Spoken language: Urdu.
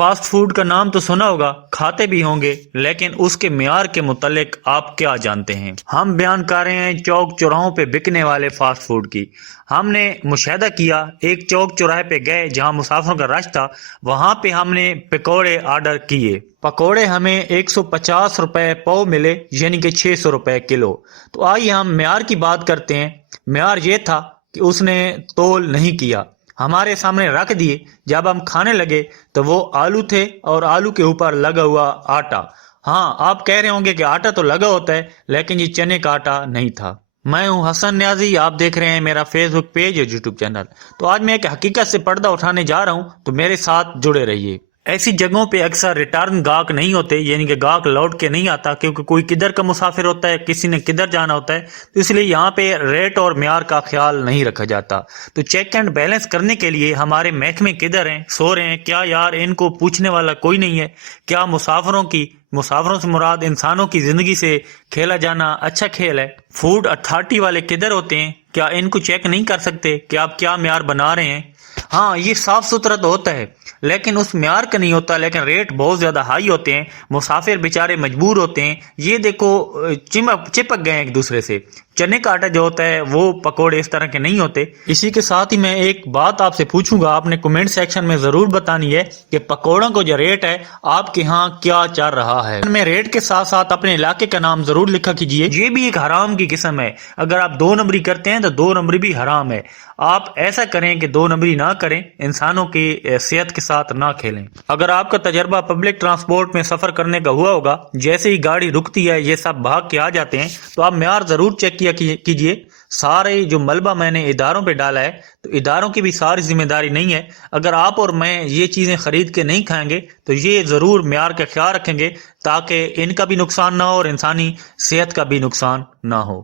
فاسٹ فوڈ کا نام تو سنا ہوگا، کھاتے بھی ہوں گے، لیکن اس کے معیار کے متعلق آپ کیا جانتے ہیں؟ ہم بیان کر رہے ہیں چوک چوراہوں پہ بکنے والے فاسٹ فوڈ کی۔ ہم نے مشاہدہ کیا، ایک چوک چوراہے پہ گئے جہاں مسافروں کا رش تھا، وہاں پہ ہم نے پکوڑے آرڈر کیے۔ پکوڑے ہمیں 150 روپے پاؤ ملے، یعنی کہ 600 روپے کلو۔ تو آئیے ہم معیار کی بات کرتے ہیں۔ معیار یہ تھا کہ اس نے تول نہیں کیا، ہمارے سامنے رکھ دیے۔ جب ہم کھانے لگے تو وہ آلو تھے اور آلو کے اوپر لگا ہوا آٹا۔ ہاں، آپ کہہ رہے ہوں گے کہ آٹا تو لگا ہوتا ہے، لیکن یہ چنے کا آٹا نہیں تھا۔ میں ہوں حسن نیازی، آپ دیکھ رہے ہیں میرا فیس بک پیج اور یوٹیوب چینل۔ تو آج میں ایک حقیقت سے پردہ اٹھانے جا رہا ہوں، تو میرے ساتھ جڑے رہیے۔ ایسی جگہوں پہ اکثر ریٹرن گاہک نہیں ہوتے، یعنی کہ گاہک لوٹ کے نہیں آتا، کیونکہ کوئی کدھر کا مسافر ہوتا ہے، کسی نے کدھر جانا ہوتا ہے، تو اس لیے یہاں پہ ریٹ اور معیار کا خیال نہیں رکھا جاتا۔ تو چیک اینڈ بیلنس کرنے کے لیے ہمارے محکمے کدھر ہیں، سو رہے ہیں کیا؟ یار ان کو پوچھنے والا کوئی نہیں ہے کیا؟ مسافروں سے مراد انسانوں کی زندگی سے کھیلا جانا اچھا کھیل ہے؟ فوڈ اتھارٹی والے کدھر ہوتے ہیں؟ کیا ان کو چیک نہیں کر سکتے کہ آپ کیا معیار بنا رہے ہیں؟ ہاں، یہ صاف ستھرا تو ہوتا ہے، لیکن اس معیار کا نہیں ہوتا، لیکن ریٹ بہت زیادہ ہائی ہوتے ہیں۔ مسافر بیچارے مجبور ہوتے ہیں۔ یہ دیکھو چپک گئے ایک دوسرے سے۔ چنے کا آٹا جو ہوتا ہے وہ پکوڑے اس طرح کے نہیں ہوتے۔ اسی کے ساتھ ہی میں ایک بات آپ سے پوچھوں گا، آپ نے کمنٹ سیکشن میں ضرور بتانی ہے کہ پکوڑوں کو جو ریٹ ہے آپ کے ہاں کیا چل رہا ہے۔ میں ریٹ کے ساتھ ساتھ اپنے علاقے کا نام ضرور لکھا کیجئے۔ یہ بھی ایک حرام کی قسم ہے۔ اگر آپ 2 نمبری کرتے ہیں تو 2 نمبری بھی حرام ہے۔ آپ ایسا کریں کہ 2 نمبری نہ کریں، انسانوں کی صحت کے ساتھ نہ کھیلیں۔ اگر آپ کا تجربہ پبلک ٹرانسپورٹ میں سفر کرنے کا ہوا ہوگا، جیسے ہی گاڑی رکتی ہے یہ سب بھاگ کے آ جاتے ہیں، تو آپ معیار ضرور چیک کیا کیجئے۔ سارے جو ملبہ میں نے اداروں پہ ڈالا ہے، تو اداروں کی بھی ساری ذمہ داری نہیں ہے۔ اگر آپ اور میں یہ چیزیں خرید کے نہیں کھائیں گے تو یہ ضرور معیار کا خیال رکھیں گے، تاکہ ان کا بھی نقصان نہ ہو اور انسانی صحت کا بھی نقصان نہ ہو۔